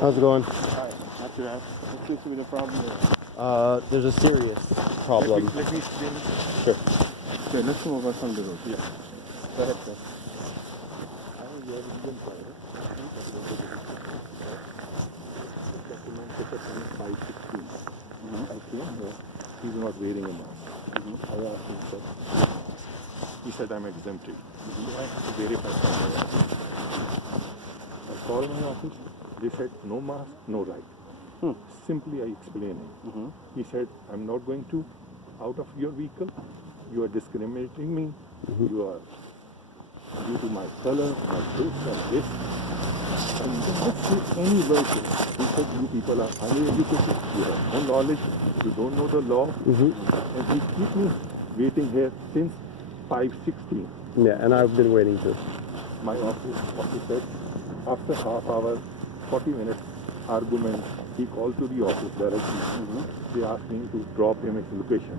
How's it going? Hi, not too bad. What seems to be the problem here? There's a serious problem. Let me explain it. Sure. Okay, let's come over from the road. Yeah. Go ahead, sir. I came here. He's not wearing a mask. I asked him, sir. He said, I'm exempted. So I have to verify from my office. I called my office. They said, no mask, no right. Simply I explained it. He said, I'm not going to out of your vehicle. You are discriminating me. You are due to my color, my this and this. And you don't say any version. He said, you people are uneducated, you have no knowledge, you don't know the law. And he keep me waiting here since 5:16. Yeah, and I've been waiting too. My office said, after half hour, 40 minutes argument, he called to the office directly. They asked me to drop him his location.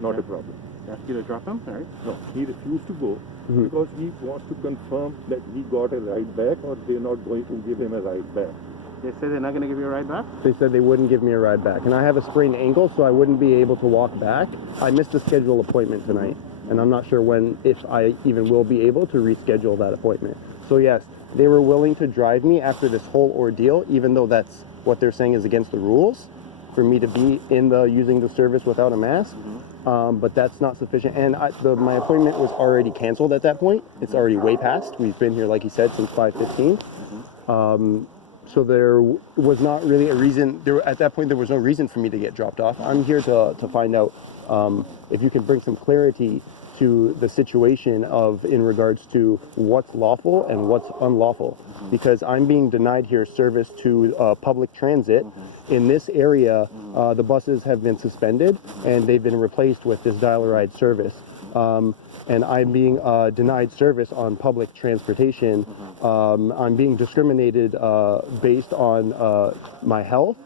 Not a problem. Ask you to drop him? All right. No, he refused to go because he wants to confirm that he got a ride back or they're not going to give him a ride back. They say they're not going to give you a ride back? They said they wouldn't give me a ride back. And I have a sprained ankle, so I wouldn't be able to walk back. I missed a scheduled appointment tonight, and I'm not sure when, if I even will be able to reschedule that appointment. So yes, they were willing to drive me after this whole ordeal, even though that's what they're saying is against the rules, for me to be using the service without a mask. But that's not sufficient. And my appointment was already canceled at that point. It's already way past. We've been here, like you said, since 5:15. So there was not really a reason. At that point, there was no reason for me to get dropped off. I'm here to find out if you can bring some clarity to the situation in regards to what's lawful and what's unlawful. Because I'm being denied here service to public transit. In this area, the buses have been suspended and they've been replaced with this dial-a-ride service. And I'm being denied service on public transportation. I'm being discriminated based on my health.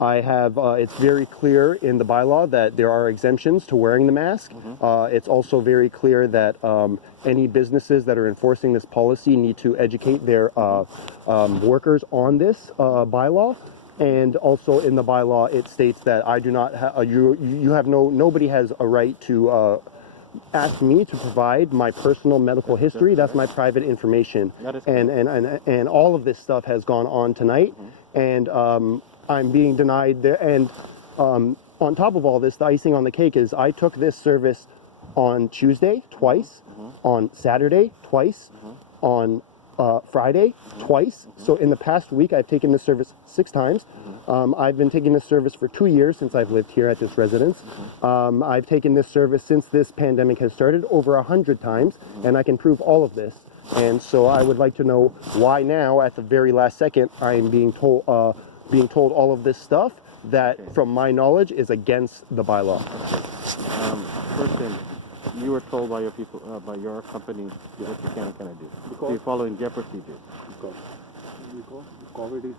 I have, it's very clear in the bylaw that there are exemptions to wearing the mask. It's also very clear that any businesses that are enforcing this policy need to educate their workers on this bylaw. And also in the bylaw, it states that I do not nobody has a right to ask me to provide my personal medical history. That's my private information. And all of this stuff has gone on tonight. And I'm being denied there. And on top of all this, the icing on the cake is I took this service on Tuesday twice, on Saturday twice, on Friday twice. So in the past week, I've taken this service 6 times. I've been taking this service for 2 years since I've lived here at this residence. I've taken this service since this pandemic has started over 100 times, and I can prove all of this. And so I would like to know why now, at the very last second, I am being told all of this stuff that, from my knowledge, is against the bylaw. First thing, you were told by your people, by your company, what you can and cannot do. So you're following their procedures. Because COVID is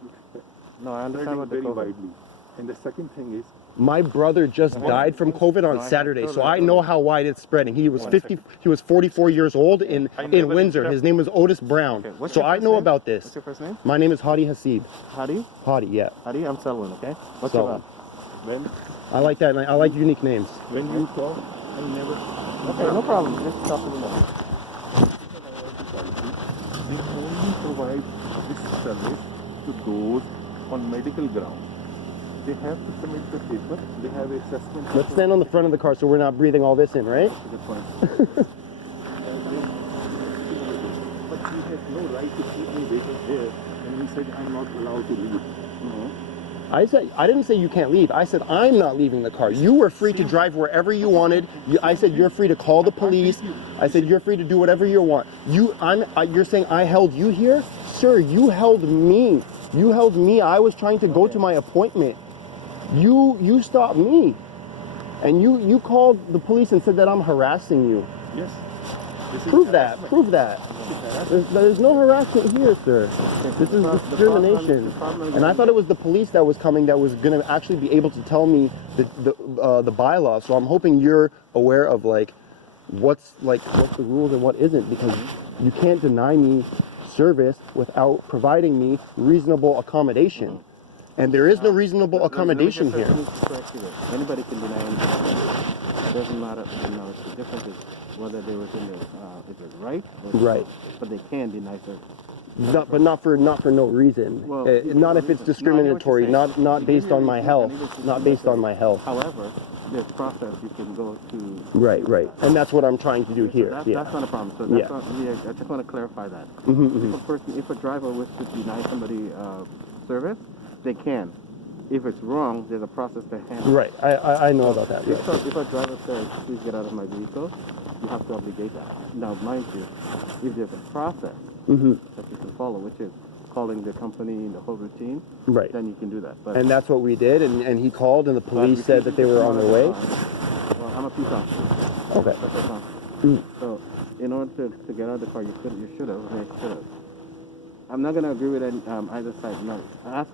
No, I understand what the very COVID. widely. And the second thing is, My brother just died from COVID on Saturday, so I know how wide it's spreading. He was 44 years old in Windsor. His name was Otis Brown. What's So your I first know name? about this. What's your first name? My name is Hadi Hasib. Hadi? Hadi, yeah. Hadi, I'm Selwyn, okay? What's So- your last? when I like that. I like unique names. you talk, I never. Okay, no problem. Just talk to me now. They only provide this service to those on medical grounds. They have to submit the paper. They have assessment. Let's stand on the front of the car so we're not breathing all this in, right? Good point. But he has no right to keep me waiting here, and he said I'm not allowed to leave. I didn't say you can't leave. I said I'm not leaving the car. You were free to drive wherever you wanted. I said you're free to call the police. I said you're free to do whatever you want. You're saying I held you here? Sir, you held me. You held me. I was trying to go to my appointment. You stopped me. And you called the police and said that I'm harassing you. Yes. Prove that. Prove that. There's no harassment here, sir. This is discrimination. And I thought it was the police that was coming that was going to actually be able to tell me the bylaw. So I'm hoping you're aware of what's the rules and what isn't, because you can't deny me service without providing me reasonable accommodation. And there is no reasonable accommodation here. Anybody can deny anything. It doesn't matter. The difference is whether they were in the, is it right? Or Right. But they can deny service. But not for no reason. Well, Not if it's discriminatory. No, I know what you're Not saying. based on my And health. if it's Not based on my health. However, there's process you can go to. Right. And that's what I'm trying to do So here. that's not a problem. So Yeah. that's not, I just want to clarify that. If a driver wishes to deny somebody service, they can. If it's wrong, there's a process to handle. Right. I know about that. If a driver says, please get out of my vehicle, you have to obligate that. Now, mind you, if there's a process that you can follow, which is calling the company and the whole routine, Right. then you can do that. But And that's what we did, and he called, and the police said that they were on their way. Well, I'm a peace officer. Okay. That's fine. So, in order to get out of the car, you should have. I'm not going to agree with either side. No.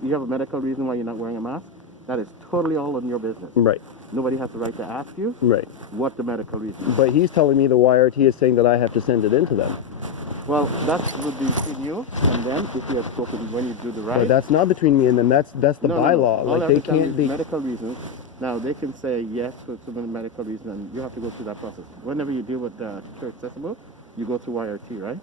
You have a medical reason why you're not wearing a mask? That is totally all in your business. Right. Nobody has the right to ask you Right. what the medical reason is. But he's telling me the YRT is saying that I have to send it in to them. Well, that would be between you and them if you have spoken when you do the right. But that's not between me and them. That's the bylaw. All Like they time can't. is They, medical reasons. Now they can say yes for some medical reason, and you have to go through that process. Whenever you deal with church accessible, you go through YRT, right?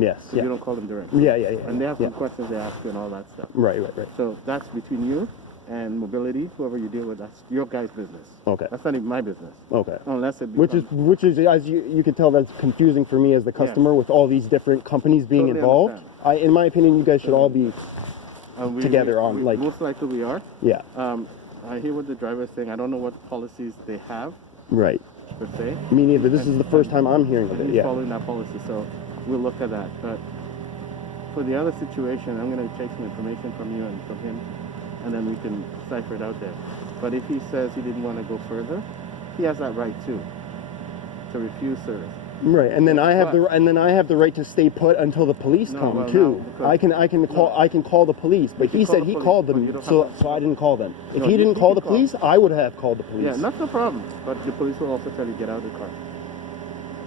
yes. So Yeah. you don't call them directly. Yeah. And they have some Yeah. questions they ask you and all that stuff. Right. So that's between you and mobility, whoever you deal with. That's your guy's business. Okay. That's not even my business. Okay. Unless it Which becomes, is as you can tell, that's confusing for me as the customer with all these different companies being Totally involved. understand. In my opinion, you guys should all be together on, like- most likely we are. yeah. I hear what the driver is saying. I don't know what policies they have Right. per se. Me neither. This is the first time I'm hearing of And it. he's Yeah. following that policy, so we'll look at that. But for the other situation, I'm going to take some information from you and from him, and then we can cipher it out there. But if he says he didn't want to go further, he has that right too, to refuse service. Right, and then I have the right to stay put until the police No, come well, too. now, because- I can call the police, but can he call said the he police, called but them, you don't so have that. I didn't call them. If No, he you didn't call the can call. police, I would have called the police. Yeah, that's no problem. But the police will also tell you get out of the car.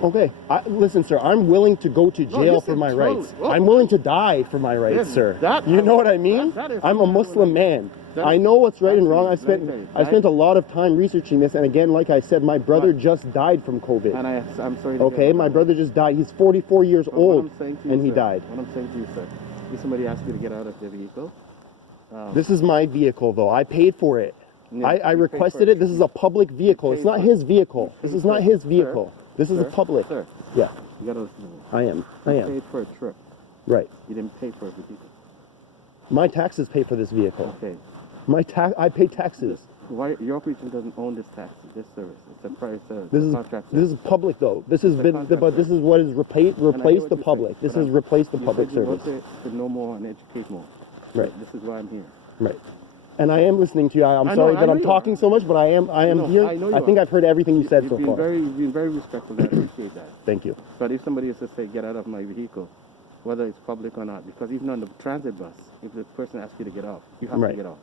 Okay, listen, sir. I'm willing to go to jail you for said my totally. rights. Well, I'm willing to die for my rights, yeah, sir. that- You know what I mean? that is- I'm a Muslim man. that- I know what's right and wrong. let me tell you, I spent a lot of time researching this, and again, like I said, my brother But- just died from COVID. And I'm sorry to Okay, hear my about brother just died. He's 44 years that. But what old, I'm saying to you, and he sir, died. What I'm saying to you, sir, if somebody asks you to get out of their vehicle, This is my vehicle, though. I paid for it. Yeah, I you paid requested for it. This is a public vehicle. It's paid not for his vehicle. This is not his Sir, vehicle. This is a sir, public. Sir, Yeah, you got to listen to me. I am. You paid for a trip. Right. You didn't pay for a vehicle. My taxes pay for this vehicle. Okay. I pay taxes. Why your region doesn't own this service? It's a price. This is contract. this is public though. This has It's a been, contract, but this sir. is what has replaced what the you're public. saying, This but has replaced the you public said you service. wanted to know more and educate more. Right. This is why I'm here. Right. And I am listening to you. I'm I sorry know that I'm you talking are. so much, but I am No, here. I know you I think are. I've heard everything you said You've so been far. you've been very respectful. I appreciate that. Thank you. But if somebody is to say, get out of my vehicle, whether it's public or not, because even on the transit bus, if the person asks you to get off, you have Right. to get off.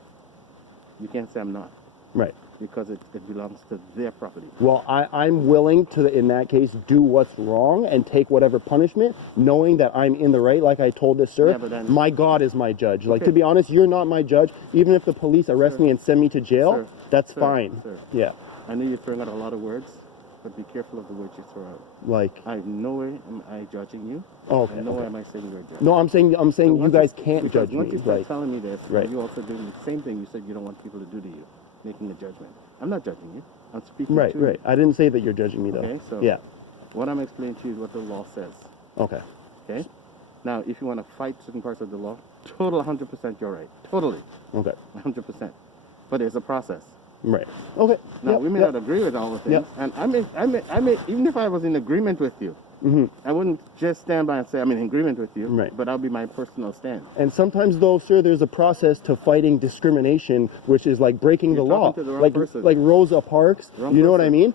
You can't say I'm not, Right. because it belongs to their property. Well, I'm willing to, in that case, do what's wrong and take whatever punishment, knowing that I'm in the right, like I told this sir. Yeah, but then- my God is my judge. Like, Okay. to be honest, you're not my judge. Even if the police arrest Sir. me and send me to jail, Sir. that's Sir. fine. Sir. Yeah. I know you're throwing out a lot of words, but be careful of the words you throw out. Like, I no way am I judging you. oh, okay. And no way okay. am I saying you're a judge. No, I'm saying So you once guys you- can't because judge once me. you start Like, telling me this, right. you're also doing the same thing you said you don't want people to do to you, making a judgment. I'm not judging you. I'm speaking right, to right. you. I didn't say that you're judging me though. Okay, so yeah. what I'm explaining to you is what the law says. Okay. Okay? Now, if you want to fight certain parts of the law, total 100% you're right. Totally. Okay. 100%. But there's a process. Right. Okay. Now, Yep, we may yep. not agree with all the things. Yep. And I may, even if I was in agreement with you, I wouldn't just stand by and say I'm in agreement with you. Right. But that'll be my personal stand. And sometimes, though, sir, there's a process to fighting discrimination, which is like breaking You're the law. talking to the wrong like person. like Rosa Parks. Wrong you know what I person. mean?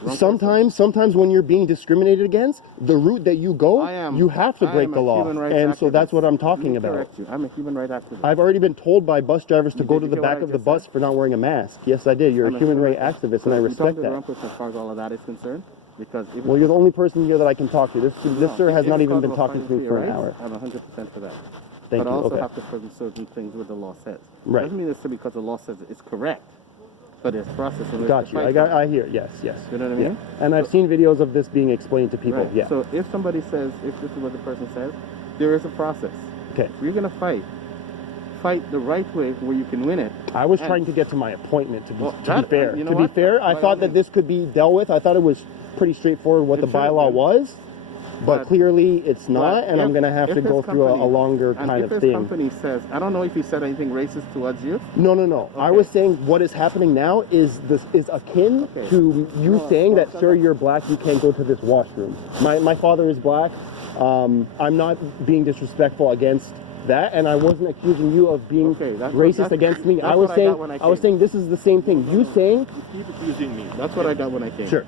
Wrong Sometimes when you're being discriminated against, the route that you go, you have to I break am the a law. human rights And so that's activist. what I'm Let talking me about. correct you. I'm a human rights activist. I've already been told by bus drivers to You go did to you the hear what back I of the just bus said? for not wearing a mask. Yes, I did. You're I'm a human rights rights activist, and I You're respect talking to the that. wrong person as far as all of that is concerned. Because if Well, you're the only person here that I can talk to. This sir has if not it's even cause been of a talking to fighting me for an your hour. rights, I'm 100% for that. Thank but you. I also Okay. have to prove certain things what the law says. Right. Doesn't mean necessarily because the law says it's correct, but there's process in which Got to you. fight for it. I hear. Yes. You know what I mean? Yeah. And I've seen videos of this being explained to people. Right. Yeah. So if somebody says, if this is what the person says, there is a process. Okay. If you're gonna fight the right way where you can win it. I was And- trying to get to my appointment. To be fair, you know to be what? fair, I By all thought that means. this could be dealt with. I thought it was pretty straightforward what It the should have bylaw been. was, but But- clearly it's not, and I'm if- gonna have if to his go through a company- longer and kind if of his thing. company says, I don't know if he said anything racist towards you. No. I Okay. was saying what is happening now is akin Okay. to you No, saying no, that, no, sir, no. you're black, you can't go to this washroom. My father is black. I'm not being disrespectful against that, and I wasn't accusing you of being Okay, racist against me. that's I was what I saying got when I was came. saying this is the same thing. You saying You keep accusing me. That's what I got when I came. sure.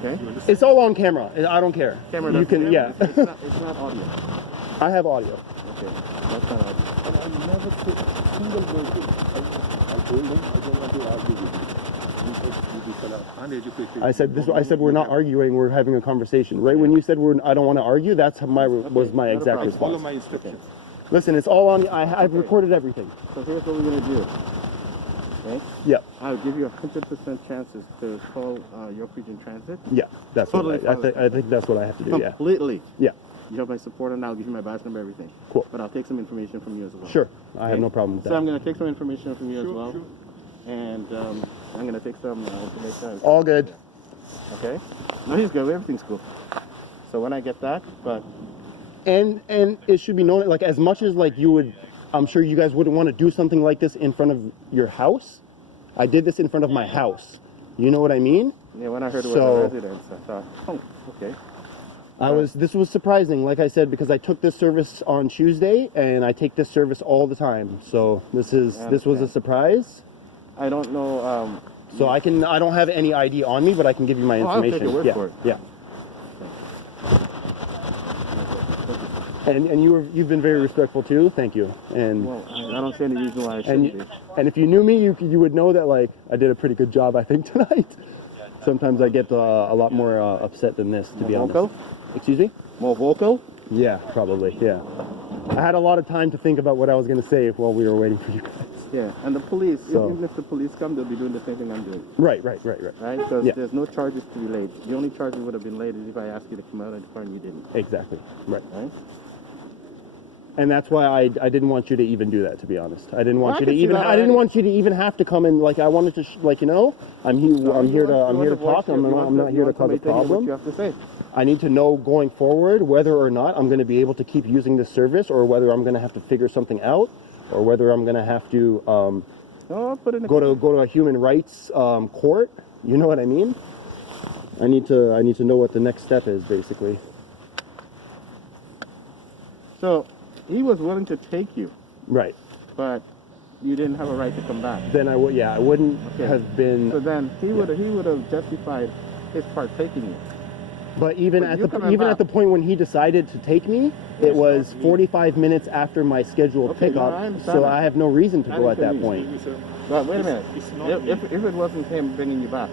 Okay? You understand? It's all on camera. I don't care. Camera You doesn't can, care. yeah. It's not audio. I have audio. Okay. That's not audio. And I never said a single word. I told him I don't want to argue with you. He said, you people are uneducated. I said this. I said we're not arguing. We're having a conversation. Right when you said I don't want to argue, that's was my not a exact problem. Follow response. my instructions. Listen, it's all on. I've recorded everything. So here's what we're gonna do. Okay? Yeah. I'll give you 100% chances to call York Region Transit. Yeah, that's Totally what fine with I think that's what I have to do. Yeah. Completely. Yeah. You have my support, and I'll give you my badge number, everything. Cool. But I'll take some information from you as well. Sure. I have Okay? no problem with So I'm that. gonna take some information from you as Sure, well, sure. and I'm gonna take some information. All good. Okay. No, he's good. Everything's cool. So when I get that, but And it should be known, like, as much as like you would, I'm sure you guys wouldn't want to do something like this in front of your house. I did this in front of my house. You know what I mean? yeah, when I heard it was So- a residence, I thought, oh, okay. This was surprising, like I said, because I took this service on Tuesday and I take this service all the time. So this was a understand. surprise. I don't know. So I don't have any ID on me, but I can give you my Oh, I'll take information. your word yeah. for it. Yeah. And you've been very respectful too. Thank you. And Well, I don't see any reason why I shouldn't be. and if you knew me, you would know that like I did a pretty good job, I think, tonight. Sometimes I get a lot more upset than this, to be honest. vocal? Excuse me? More vocal? Yeah, probably. Yeah. I had a lot of time to think about what I was going to say while we were waiting for you guys. Yeah, and the police, So- even if the police come, they'll be doing the same thing I'm doing. Right. Right? Because Yeah. there's no charges to be laid. The only charges would have been laid is if I asked you to come out of the car and you didn't. Exactly. Right. Right? And that's why I didn't want you to even do that, to be honest. I didn't want Well, I you to can see even that I didn't already. want you to even have to come in. Like I wanted to I'm here So I'm you here to want- I'm you here to want talk. voice I'm your- not, I'm not you here to want cause a somebody telling you problem. What you have to say. I need to know going forward whether or not I'm going to be able to keep using this service, or whether I'm going to have to figure something out, or whether I'm going to have to No, I'll put in a go to a human rights court. You know what I mean? I need to know what the next step is, basically. So he was willing to take you, Right. but you didn't have a right to come back. Then I wouldn't Okay. have been. So then he would have justified his part taking you. But even But at you the coming back- point when he decided to take me, it was 45 minutes after my scheduled Okay, no, pickup, I understand so that. I have no reason to I go at that understand point. Sir, But wait a minute. It's not If it wasn't him bringing you back,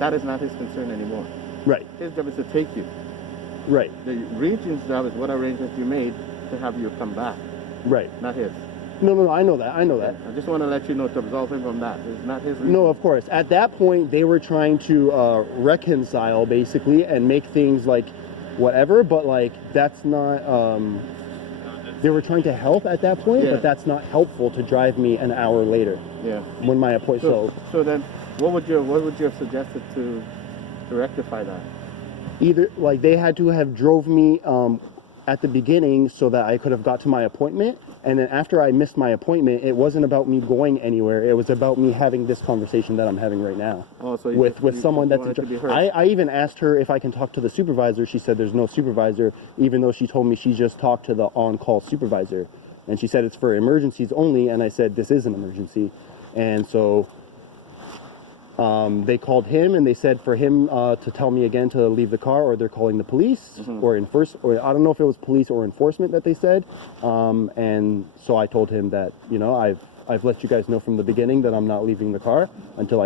that is not his concern anymore. Right, His job is to take you. right, The region's job is what arrangements you made to have you come back, right. not his. No, I know that. I just want to let you know to absolve him from that. It's not his region. No, of course. At that point, they were trying to reconcile, basically, and make things like whatever, but like that's not. They were trying to help at that point, Yeah. but that's not helpful to drive me an hour later Yeah. when my appointment. So then, what would you have suggested to rectify that? Either like they had to have drove me at the beginning so that I could have got to my appointment, and then after I missed my appointment, it wasn't about me going anywhere. It was about me having this conversation that I'm having right now Oh, so you with just- you someone just that's. wanted to be heard. I even asked her if I can talk to the supervisor. She said there's no supervisor, even though she told me she just talked to the on-call supervisor, and she said it's for emergencies only. And I said this is an emergency, and so. They called him and they said for him to tell me again to leave the car, or they're calling the police or I don't know if it was police or enforcement that they said. And so I told him that, you know, I've let you guys know from the beginning that I'm not leaving the car until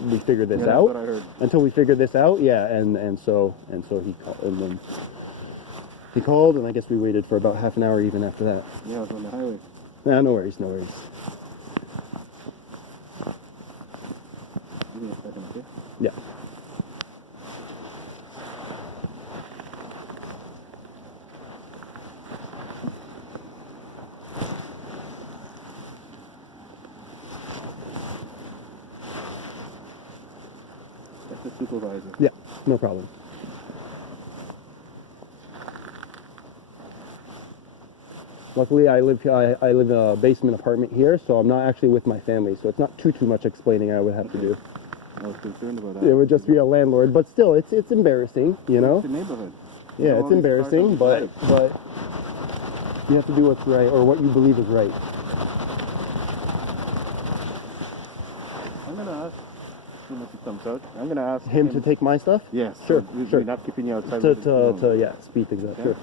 we figure this Yeah, that's out. what I heard. Until we figure this out, yeah, and so he called, and then he called, and I guess we waited for about half an hour even after that. Yeah, I was on the highway. Nah, no worries, no worries. Give me a second, okay? Yeah. That's the supervisor. Yeah, no problem. Luckily, I live in a basement apartment here, so I'm not actually with my family, so it's not too much explaining I would have to do. I was concerned about that. It would just be a landlord, but still, it's embarrassing, you know. It's the neighborhood. Yeah, You know, it's all these embarrassing, cars on but you have to do what's right or what you believe is right. I'm gonna ask. See if he comes out. I'm gonna ask Him to take my stuff? Yes. Sure, We're sure. not keeping you outside. To yeah, speed things up. Okay. Sure.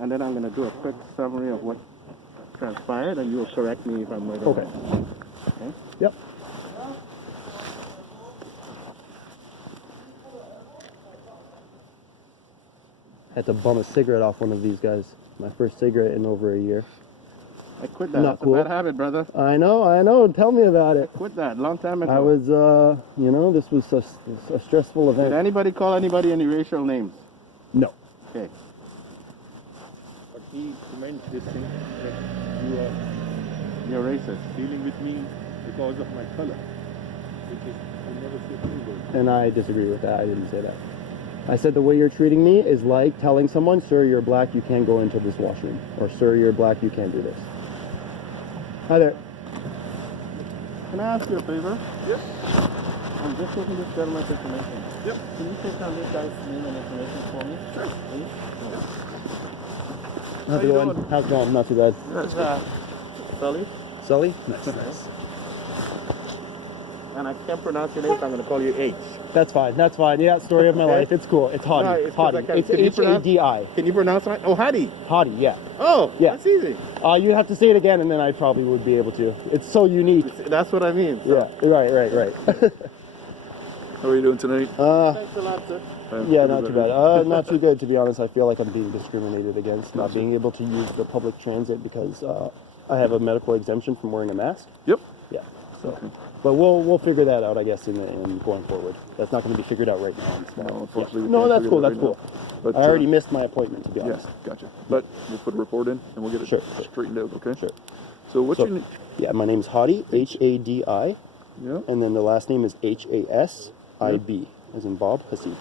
And then I'm gonna do a quick summary of what transpired, and you will correct me if I'm right or Okay. wrong. Okay. Yep. Had to bum a cigarette off one of these guys. My first cigarette in over a year. I quit that. Not That's cool. a bad habit, brother. I know. Tell me about it. Quit that long time ago. I was, this was a stressful Did event. anybody call anybody any racial names? No. Okay. But he meant this thing that you are You're racist. dealing with me because of my color, which is I never said any word. And I disagree with that. I didn't say that. I said the way you're treating me is like telling someone, sir, you're black, you can't go into this washroom. Or, sir, you're black, you can't do this. Hi there. Can I ask you a favor? Yep. I'm just taking this gentleman's information. Yep. Can you take down this guy's name and information for me? Sure. Please? How's it you going? doing? How's it going? Not too bad. This is Sully, Sully? Nice. and I can't pronounce your name, so I'm going to call you H. That's fine. Yeah, story of my Okay. life. It's cool. It's Hadi. No, it's 'cause I Hadi. can't- It's can you pronounce- H-A-D-I. Can you pronounce my? Oh, Hadi. Hadi, yeah. Oh, Yeah. that's easy. You'd have to say it again, and then I probably would be able to. It's so unique. That's what I mean. So. Yeah, right. How are you doing tonight? Thanks a lot, sir. Yeah, not too bad. Not too good, to be honest. I feel like I'm being discriminated against, not being able to use the public transit because I have a medical exemption from wearing a mask. Yep. Yeah. So, but we'll figure that out, I guess, in going forward. That's not going to be figured out right now. On the spot. No, unfortunately, we No, can't that's figure cool. it That's out cool. right now. But, I already missed my appointment, to be Yeah, honest. gotcha. But we'll put a report in and we'll get it Sure. straightened out, okay? Sure. So what's So- your name? Yeah, my name's Hadi, H-A-D-I, Yeah. and then the last name is H-A-S-I-B, as in Bob Hasib.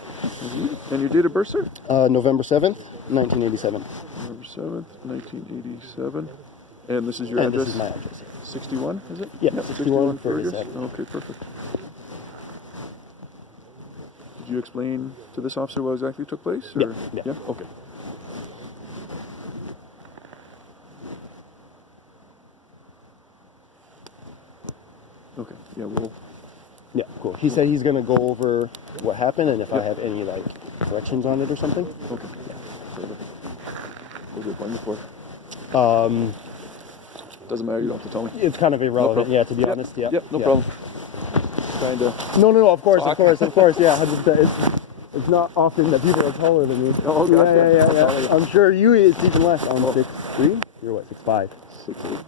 And your date of birth, sir? November 7th, 1987. November 7th, 1987. And this is your And address? this is my address. 61, is it? Yeah, 61 Fergus. Fergus. Okay, perfect. Did you explain to this officer what exactly took place? Or? Yeah. Okay. Okay, yeah, we'll... Yeah, cool. He said he's gonna go over what happened and if I Yeah. have any like corrections on it or something. Okay. Perfect. What was your appointment for? Doesn't matter, you don't have to tell me. It's kind of irrelevant, problem. yeah, to be honest. Yeah. Yep, no yeah. problem. Trying to... No, of course, Talk. yeah, 100%. It's not often that people are taller than me. Oh, gotcha. Yeah. I'm sure it's even less. I'm 6'3". You're what, 6'5"? 6'8".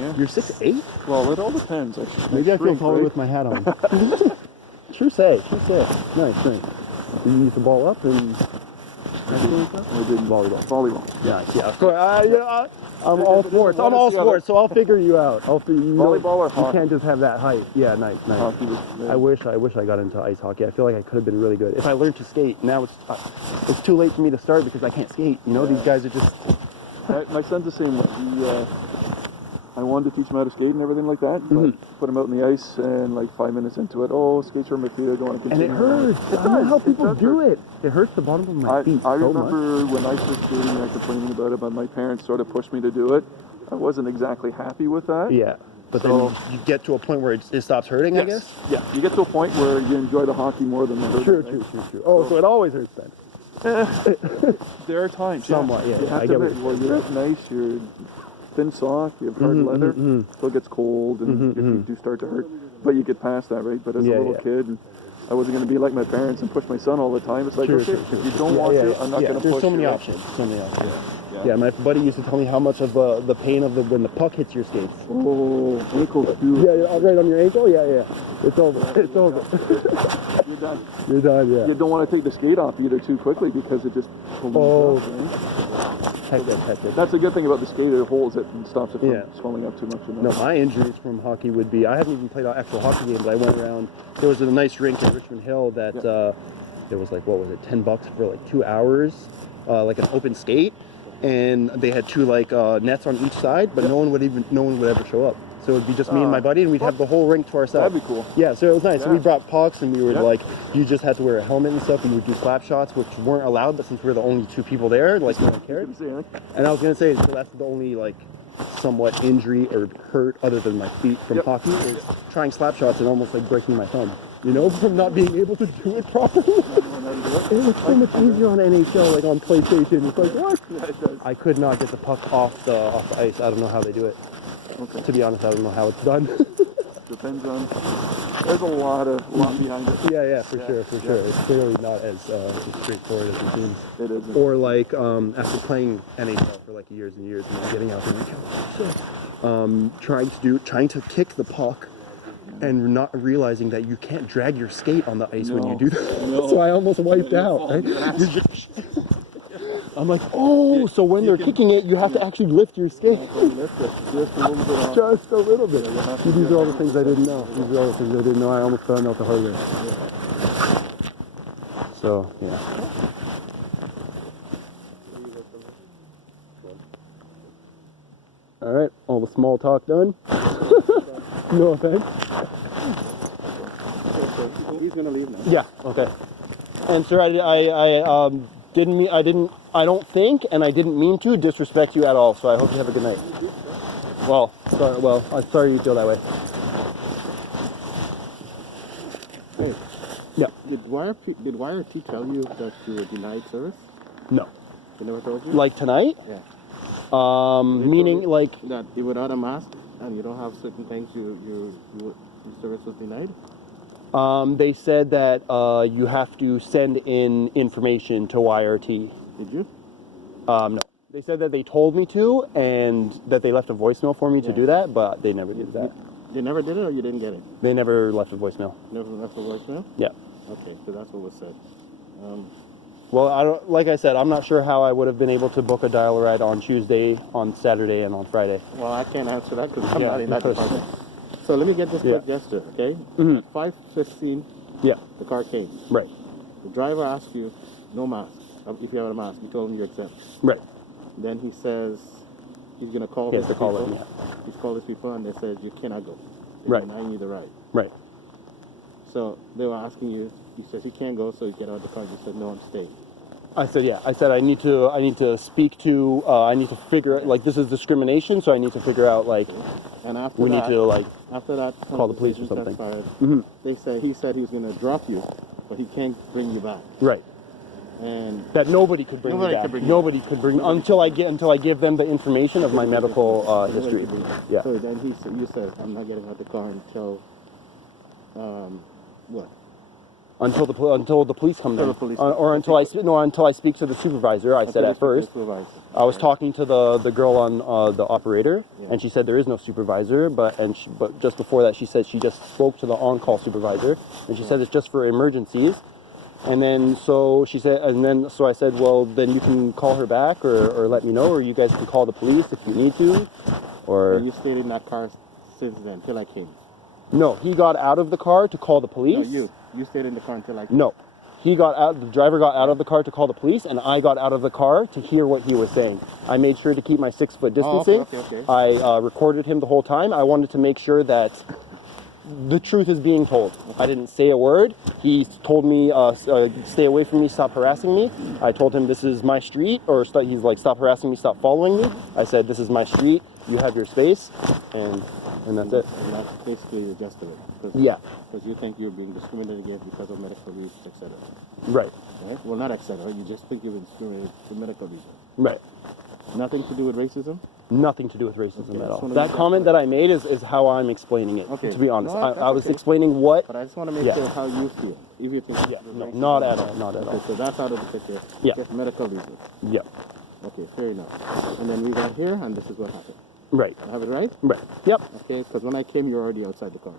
Yeah. You're 6'8"? Well, it all depends. Actually. Maybe I feel Shrink, taller right? with my hat on. True say. Nice. Did you use the ball up and... I did volleyball. Yeah, of course. I'm all sports. So I'll figure you out. Volleyball or You hockey? can't just have that height. Yeah, nice. Hockey was... I wish I got into ice hockey. I feel like I could have been really good if I learned to skate. Now it's too late for me to start because I can't skate. You know, these guys are just... My son's the same way. I wanted to teach him how to skate and everything like that, but put him out on the ice and like 5 minutes into it, skates hurt my feet, I don't want to And continue. it hurts. I don't know how people do it. It hurts the bottom of my feet I so much. remember when I started skating and I complaining about it, but my parents sort of pushed me to do it. I wasn't exactly happy with that. Yeah, but So- then you get to a point where it stops hurting, I guess? Yeah, you get to a point where you enjoy the hockey more than the hurting. True. right? Oh, so it always hurts then. There are times. Somewhat, yeah, You yeah, have I to get what admit, you're well, you have nice, you're thin sock, you have hard leather, so it gets cold and your feet do start to hurt. But you get past that, right? But as a Yeah, little yeah. kid, and I wasn't going to be like my parents and push my son all the time. It's like, True, okay, true, true. if you don't want to, I'm not going to push There's so many you. options. So many options. Yeah. Yeah, my buddy used to tell me how much of the pain of when the puck hits your skates. Oh, ankles too. Yeah, right on your ankle. Yeah. It's over. It's over. You're done. You're done. Yeah. You don't want to take the skate off either too quickly because it just Oh. up, right? Hectic. That's a good thing about the skate. It holds it and stops it from Yeah. swelling up too much. No, my injuries from hockey would be, I haven't even played an actual hockey game, but I went around, there was a nice rink in Richmond Hill that it was like, what was it, $10 for like 2 hours, like an open skate, and they had two like nets on each side, but no one would ever show up. So it would be just me and my buddy, and we'd have the whole rink to ourselves. That'd be cool. Yeah, so it was nice. So we brought pucks, and we were Yeah. like, you just had to wear a helmet and stuff, and we would do slap shots, which weren't allowed, but since we were the only two people there, like, no one cared. Couldn't say anything. And I was gonna say, so that's the only like somewhat injury or hurt other than my feet from hockey is trying slap shots and almost like breaking my thumb. You know, from not being able to do it properly. It was so much easier on NHL, like on PlayStation. It's like, what? Yeah, it does. I could not get the puck off the ice. I don't know how they do it. Okay. To be honest, I don't know how it's done. Depends on. There's a lot behind it. yeah, for sure. It's clearly not as straightforward as it seems. It isn't. Or like after playing NHL for like years and years and then getting out there, trying to kick the puck and not realizing that you can't drag your skate on the ice when you do that. No. So I almost wiped out. Right? I'm like, oh, so when they're kicking it, you have to actually lift your skate. Lift it just a little bit off. Just a little bit. See, these are all the things I didn't know. I almost found out the hard way. So, yeah. All right, all the small talk done. No offense. He's gonna leave now. Yeah. Okay. And sir, I don't think, and I didn't mean to disrespect you at all. So I hope you have a good night. Well, I'm sorry you feel that way. Hey, Yeah. did YRT tell you that you were denied service? No. They never told you? Like tonight? Yeah. Meaning like. That without a mask and you don't have certain things, your service was denied? They said that you have to send in information to YRT. Did you? No. They said that they told me to, and that they left a voicemail for me to Yeah. do that, but they never did that. They never did it, or you didn't get it? They never left a voicemail. Never left a voicemail? Yeah. Okay, so that's what was said. Well, I don't. Like I said, I'm not sure how I would have been able to book a dial-a-ride on Tuesday, on Saturday, and on Friday. Well, I can't answer that because I'm Yeah, not in that because- department. So let me get this quick gesture, okay? Mhm. At 5:15, Yeah. the car came. Right. The driver asked you, no mask. If you have a mask, you told him you're exempt. Right. Then he says he's going to call He his has to call people. them. Yeah. He's called his people and they said you cannot go. They're Right. denying you the ride. Right. So they were asking you, he says he can't go, so you get out of the car. You said, no, I'm staying. I said, yeah. I said I need to speak to. I need to figure out, like, this is discrimination, so I need to figure out, like, And after we that, need to, like. after that call the police or conversation something. transpired, he said he was going to drop you, but he can't bring you back. Right. And That nobody could bring Nobody me back. could bring you Nobody could bring until I give them the information of my medical nobody history. could bring you. Yeah. So then you said, I'm not getting out the car until, what? Until the police come Until in, the police- or until I speak to the supervisor. I said at first. I was talking to the girl on the operator, Yeah. and she said there is no supervisor. But just before that, she said she just spoke to the on-call supervisor, and she said it's just for emergencies. And then so she said, so I said, well, then you can call her back, or let me know, or you guys can call the police if you need to, or And you stayed in that car since then, till I came. no. He got out of the car to call the No, police. you stayed in the car until I came. No. He got out, the driver got out of the car to call the police, and I got out of the car to hear what he was saying. I made sure to keep my 6-foot distancing. okay. I recorded him the whole time. I wanted to make sure that the truth is being told. I didn't say a word. He told me, stay away from me, stop harassing me. I told him this is my street, or he's like, stop harassing me, stop following me. I said, this is my street, you have your space, and and that's it. And that's basically the gist of it. Yeah. Because you think you're being discriminated against because of medical reasons, etc. Right. Right? Well, not etc. You just think you've been discriminated for medical reasons. Right. Nothing to do with racism? Nothing to do with racism Okay, at I just all. wanna That make comment that that I made is how I'm explaining it. Okay. To be honest, No, I that's was okay. explaining what. But I just want to make Yeah. sure how you feel. If you think Yeah. it's No, racism. not at all. Not at Okay, all. so that's out of the picture. Yeah. Just medical reasons. Yeah. Okay, fair enough. And then we got here, and this is what happened. Right. I have it right? Right. Yep. Okay, because when I came, you were already outside the car.